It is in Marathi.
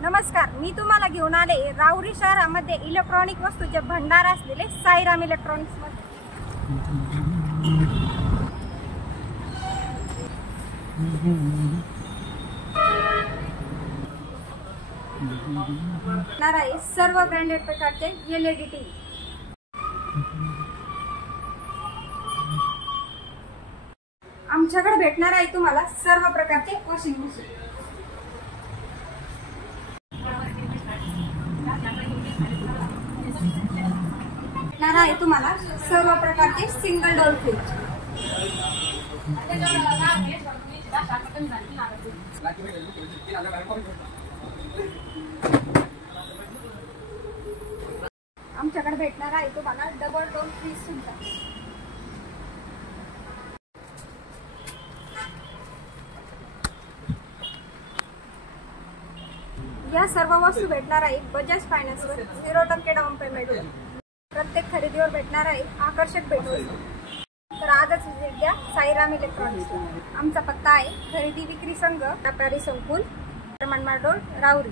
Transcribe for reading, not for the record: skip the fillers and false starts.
नमस्कार, मी तुम्हाला घेऊन आले राऊरी शहरामध्ये इलेक्ट्रॉनिक वस्तूचे भंडार असलेले साईराम इलेक्ट्रॉनिक्स मध्ये। सर्व ब्रँडेड प्रकारचे LED टीव्ही आमच्याकडे भेटणार आहे। तुम्हाला सर्व प्रकारचे वॉशिंग मशीन भेटणार आहे। तुम्हाला सर्व प्रकारचे सिंगल डोर फ्रीज आमच्याकडे भेटणार आहे। तुम्हाला डबल डोर फ्रीज सुद्धा। या सर्व वस्तू भेटणार आहे बजाज फायनान्सवर 0% डाऊन पेमेंट। प्रत्येक खरेदीवर भेटणार आहे आकर्षक भेटवस्तू। तर आजच व्हिजिट द्या साईराम इलेक्ट्रॉनिक्स। आमचा पत्ता आहे खरेदी विक्री संघ व्यापारी संकुल, मनमाड रोड, राऊरी।